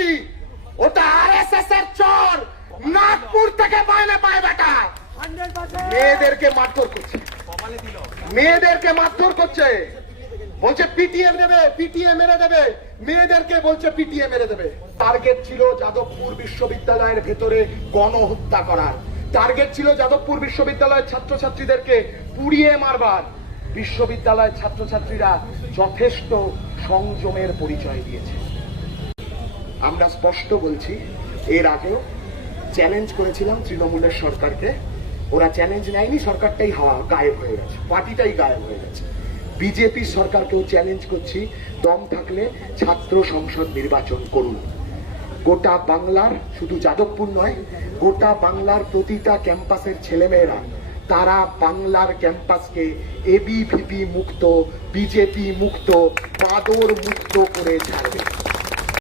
বলছি, ওটা আরএসএস এর চোর, নাগপুর থেকে মাইনে পায় বেটা। মেয়েদেরকে মারধর করছে, মেয়েদেরকে মারধর করছে, বলছে পিটিএ দেবে, পিটিএ মেরে দেবে, মেয়েদেরকে বলছে পিটিএ মেরে দেবে। টার্গেট ছিল যাদবপুর বিশ্ববিদ্যালয়ের ভেতরে গণহত্যা করার, টার্গেট ছিল যাদবপুর বিশ্ববিদ্যালয়ের ছাত্রছাত্রীদেরকে পুড়িয়ে মারবার। বিশ্ববিদ্যালয়ের ছাত্রছাত্রীরা যথেষ্ট সংযমের পরিচয় দিয়েছে। আমরা স্পষ্ট বলছি, এর আগেও চ্যালেঞ্জ করেছিলাম তৃণমূলের সরকারকে, ওরা চ্যালেঞ্জ নেয়নি, সরকারটাই গায়েব হয়ে গেছে, পার্টিটাই গায়েব হয়ে গেছে। বিজেপির সরকারকেও চ্যালেঞ্জ করছি, দম থাকলে ছাত্র সংসদ নির্বাচন করুন। গোটা বাংলার, শুধু যাদবপুর নয়, গোটা বাংলার প্রতিটা ক্যাম্পাসের ছেলেমেয়েরা তারা বাংলার ক্যাম্পাসকে এবিভিপি মুক্ত, বিজেপি মুক্ত, বাদর মুক্ত করে ছাড়বে।